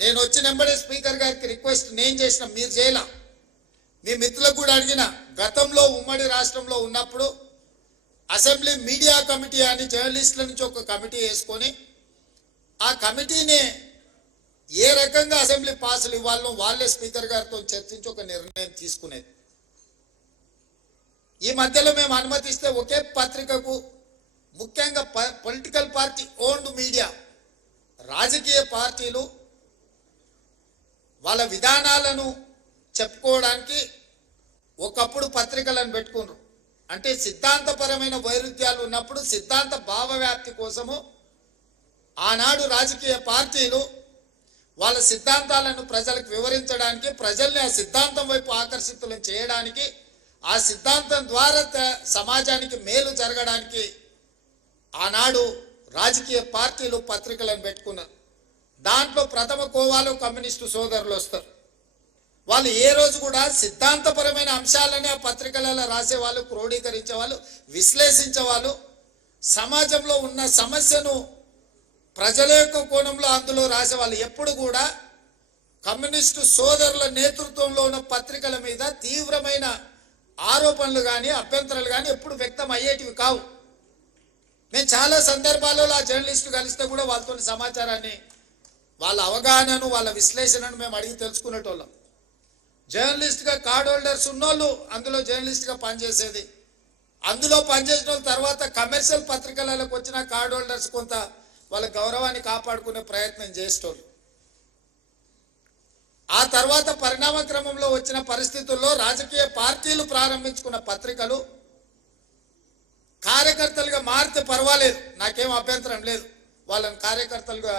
నేను వచ్చిన వెంబడే స్పీకర్ గారికి రిక్వెస్ట్ నేను చేసిన, మీరు చేయాల. మీ మిత్రులకు కూడా అడిగిన, గతంలో ఉమ్మడి రాష్ట్రంలో ఉన్నప్పుడు అసెంబ్లీ మీడియా కమిటీ అని జర్నలిస్టుల నుంచి ఒక కమిటీ వేసుకొని ఆ కమిటీని ఏ రకంగా అసెంబ్లీ పాసులు ఇవ్వాలో వాళ్ళే స్పీకర్ గారితో చర్చించి ఒక నిర్ణయం తీసుకునేది. ఈ మధ్యలో మేము అనుమతిస్తే ఒకే పత్రికకు, ముఖ్యంగా పొలిటికల్ పార్టీ ఓన్డ్ మీడియా, రాజకీయ పార్టీలు వాళ్ళ విధానాలను చెప్పుకోవడానికి ఒకప్పుడు పత్రికలను పెట్టుకున్నారు. అంటే సిద్ధాంతపరమైన వైరుధ్యాలు ఉన్నప్పుడు సిద్ధాంత భావవ్యాప్తి కోసము ఆనాడు రాజకీయ పార్టీలు వాళ్ళ సిద్ధాంతాలను ప్రజలకు వివరించడానికి, ప్రజల్ని ఆ సిద్ధాంతం వైపు ఆకర్షితులను చేయడానికి, ఆ సిద్ధాంతం ద్వారా సమాజానికి మేలు జరగడానికి ఆనాడు రాజకీయ పార్టీలు పత్రికలను పెట్టుకున్నారు. దాంట్లో ప్రథమ కోవాలో కమ్యూనిస్టు సోదరులు వస్తారు. వాళ్ళు ఏ రోజు కూడా సిద్ధాంతపరమైన అంశాలనే ఆ పత్రికలలో రాసేవాళ్ళు, క్రోడీకరించేవాళ్ళు, విశ్లేషించేవాళ్ళు, సమాజంలో ఉన్న సమస్యను ప్రజల యొక్క కోణంలో అందులో రాసేవాళ్ళు. ఎప్పుడు కూడా కమ్యూనిస్టు సోదరుల నేతృత్వంలో ఉన్న పత్రికల మీద తీవ్రమైన ఆరోపణలు కానీ అభ్యంతరాలు కానీ ఎప్పుడు వ్యక్తం అయ్యేటివి కావు. మేము చాలా సందర్భాలలో ఆ జర్నలిస్టు కలిస్తే కూడా వాళ్ళతో సమాచారాన్ని, వాళ్ళ అవగాహనను, వాళ్ళ విశ్లేషణను మేము అడిగి తెలుసుకునేటోళ్ళం. జర్నలిస్ట్గా కార్డ్ హోల్డర్స్ ఉన్నోళ్ళు అందులో జర్నలిస్ట్గా పనిచేసేది. అందులో పనిచేసిన తర్వాత కమర్షియల్ పత్రికలకు వచ్చిన కార్డ్ హోల్డర్స్ కొంత వాళ్ళ గౌరవాన్ని కాపాడుకునే ప్రయత్నం చేసేటోళ్ళు. ఆ తర్వాత పరిణామ క్రమంలో వచ్చిన పరిస్థితుల్లో రాజకీయ పార్టీలు ప్రారంభించుకున్న పత్రికలు కార్యకర్తలుగా మారితే పర్వాలేదు, నాకేం అభ్యంతరం లేదు. వాళ్ళని కార్యకర్తలుగా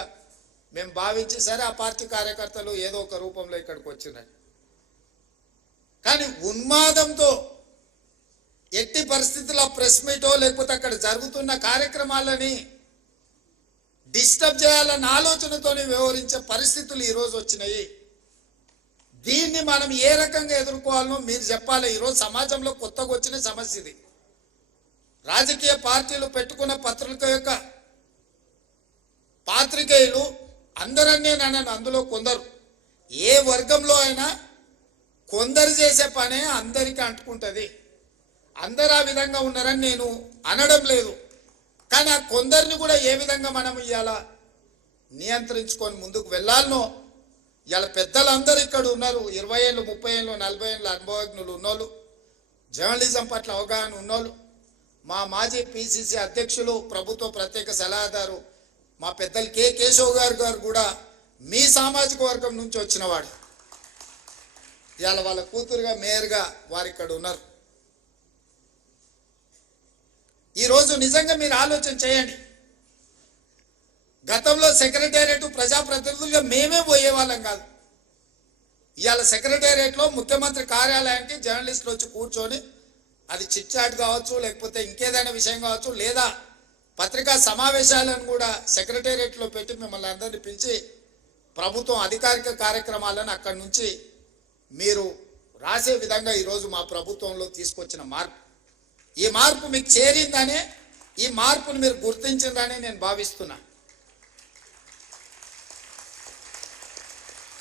మేము భావించి సరే ఆ పార్టీ కార్యకర్తలు ఏదో ఒక రూపంలో ఇక్కడికి వచ్చినాయి. కానీ ఉన్మాదంతో ఎట్టి పరిస్థితుల్లో ప్రెస్ మీటో లేకపోతే అక్కడ జరుగుతున్న కార్యక్రమాలని డిస్టర్బ్ చేయాలన్న ఆలోచనతో వ్యవహరించే పరిస్థితులు ఈరోజు వచ్చినాయి. దీన్ని మనం ఏ రకంగా ఎదుర్కోవాలనో మీరు చెప్పాలి. ఈరోజు సమాజంలో కొత్తగా వచ్చిన సమస్య ఇది. రాజకీయ పార్టీలు పెట్టుకున్న పత్రిక యొక్క పాత్రికేయులు అందరన్నీ నన్ను, అందులో కొందరు, ఏ వర్గంలో అయినా కొందరు చేసే పనే అందరికీ అంటుకుంటుంది. అందరు ఆ విధంగా ఉన్నారని నేను అనడం లేదు. కానీ ఆ కొందరిని కూడా ఏ విధంగా మనం ఇవాళ నియంత్రించుకొని ముందుకు వెళ్ళాలనో, ఇవాళ పెద్దలందరూ ఇక్కడ ఉన్నారు. 20 ఏళ్ళు, 30 ఏళ్ళు, 40 ఏళ్ళ అనుభవజ్ఞులు ఉన్నోళ్ళు, జర్నలిజం పట్ల అవగాహన ఉన్నోళ్ళు, మా మాజీ పిసిసి అధ్యక్షులు, ప్రభుత్వ ప్రత్యేక సలహాదారు మా పెద్దలు కె కేశవ్ గారు కూడా మీ సామాజిక వర్గం నుంచి వచ్చినవాడు. ఇవాళ వాళ్ళ కూతురుగా మేయర్గా వారు ఇక్కడ ఉన్నారు. ఈరోజు నిజంగా మీరు ఆలోచన చేయండి. గతంలో సెక్రటేరియట్ ప్రజాప్రతినిధులుగా మేమే పోయేవాళ్ళం కాదు. ఇవాళ సెక్రటేరియట్లో ముఖ్యమంత్రి కార్యాలయానికి జర్నలిస్టులు వచ్చి కూర్చొని, అది చిట్ చాట్ కావచ్చు, లేకపోతే ఇంకేదైనా విషయం కావచ్చు, లేదా పత్రికా సమావేశాలను కూడా సెక్రటేరియట్లో పెట్టి మిమ్మల్ని అందరినీ పిలిచి ప్రభుత్వం అధికారిక కార్యక్రమాలను అక్కడి నుంచి మీరు రాసే విధంగా ఈరోజు మా ప్రభుత్వంలో తీసుకొచ్చిన మార్పు, ఈ మార్పు మీకు చేరిందనే, ఈ మార్పును మీరు గుర్తించిందనే నేను భావిస్తున్నా.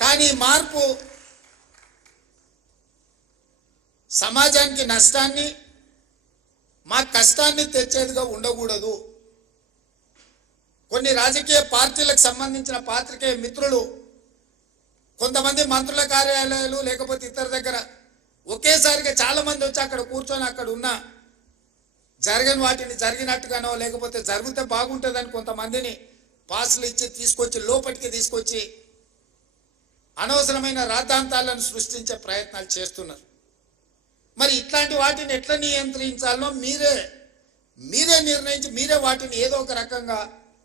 కానీ ఈ మార్పు సమాజానికి నష్టాన్ని, మా కష్టాన్ని తెచ్చేదిగా ఉండకూడదు. కొన్ని రాజకీయ పార్టీలకు సంబంధించిన పాత్రికేయ మిత్రులు, కొంతమంది మంత్రుల కార్యాలయాలు లేకపోతే ఇతర దగ్గర ఒకేసారిగా చాలా మంది వచ్చి అక్కడ కూర్చొని అక్కడ ఉన్న జరగని వాటిని జరిగినట్టుగానో, లేకపోతే జరిగితే బాగుంటుందని కొంతమందిని పాసులు ఇచ్చి తీసుకొచ్చి లోపలికి తీసుకొచ్చి అనవసరమైన రాద్ధాంతాలను సృష్టించే ప్రయత్నాలు చేస్తున్నారు. మరి ఇట్లాంటి వాటిని ఎట్లా నియంత్రించాలనో మీరే నిర్ణయించి మీరే వాటిని ఏదో ఒక రకంగా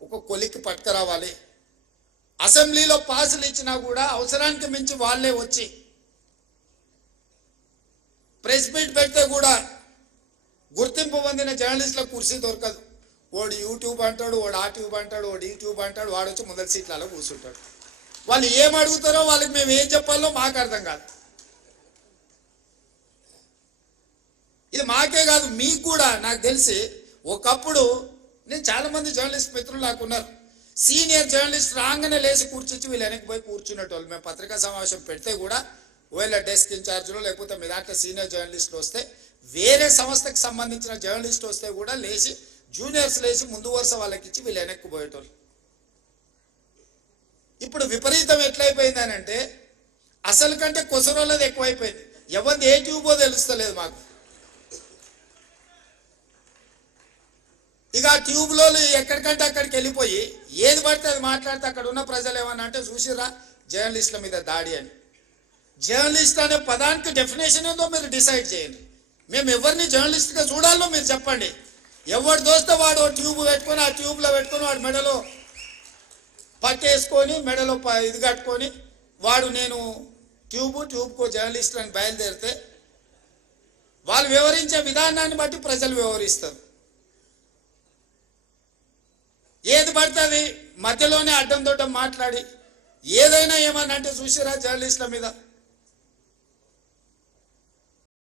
ఒక కొలిక్కి పట్టుకురావాలి. అసెంబ్లీలో పాసులు ఇచ్చినా కూడా అవసరానికి మించి వాళ్ళే వచ్చి ప్రెస్ మీట్ పెడితే కూడా గుర్తింపు పొందిన జర్నలిస్టులకు కుర్చీ దొరకదు. వాడు యూట్యూబ్ అంటాడు, వాడు ఆ ట్యూబ్ అంటాడు, వాడు యూట్యూబ్ అంటాడు, వాడు వచ్చి మొదటి సీట్లలో కూర్చుంటాడు. వాళ్ళు ఏం అడుగుతారో వాళ్ళకి మేము ఏం చెప్పాలో మాకు అర్థం కాదు. ఇది మాకే కాదు, మీకు కూడా. నాకు తెలిసి ఒకప్పుడు నేను చాలామంది జర్నలిస్ట్ మిత్రులు నాకు ఉన్నారు. సీనియర్ జర్నలిస్ట్ రాగానే లేచి కూర్చొచ్చి వీళ్ళు వెనక్కి పోయి కూర్చునేటోళ్ళు. మేము పత్రికా సమావేశం పెడితే కూడా ఒకవేళ డెస్క్ ఇన్ఛార్జ్లో లేకపోతే మీ దాంట్లో సీనియర్ జర్నలిస్టులు వస్తే, వేరే సంస్థకి సంబంధించిన జర్నలిస్ట్ వస్తే కూడా లేచి జూనియర్స్ లేచి ముందు వరుస వాళ్ళకి ఇచ్చి వీళ్ళు వెనక్కి పోయేటోళ్ళు. ఇప్పుడు విపరీతం ఎట్లయిపోయిందని అంటే అసలు కంటే కొసరోళ్ళది ఎక్కువైపోయింది. ఎవరిది ఏ ట్యూబో తెలుస్తలేదు మాకు. ఇక ఆ ట్యూబ్లో ఎక్కడికంటే అక్కడికి వెళ్ళిపోయి ఏది పడితే అది మాట్లాడితే అక్కడ ఉన్న ప్రజలు ఏమన్నా అంటే చూసిరా జర్నలిస్టుల మీద దాడి అని. జర్నలిస్ట్ అనే పదానికి డెఫినేషన్ ఏందో మీరు డిసైడ్ చేయండి. మేము ఎవరిని జర్నలిస్ట్గా చూడాలో మీరు చెప్పండి. ఎవరు దోస్తే వాడు ట్యూబ్ పెట్టుకొని ఆ ట్యూబ్లో పెట్టుకొని వాడు మెడలో పట్టేసుకొని మెడలో ఇది కట్టుకొని వాడు నేను ట్యూబ్కు జర్నలిస్ట్ అని బయలుదేరితే వాళ్ళు వివరించే విధానాన్ని బట్టి ప్రజలు వ్యవహరిస్తారు. ఏది పడుతుంది మధ్యలోనే అడ్డం దొడ్డం మాట్లాడి ఏదైనా ఏమన్నా అంటే చూసిరా జర్నలిస్టుల మీద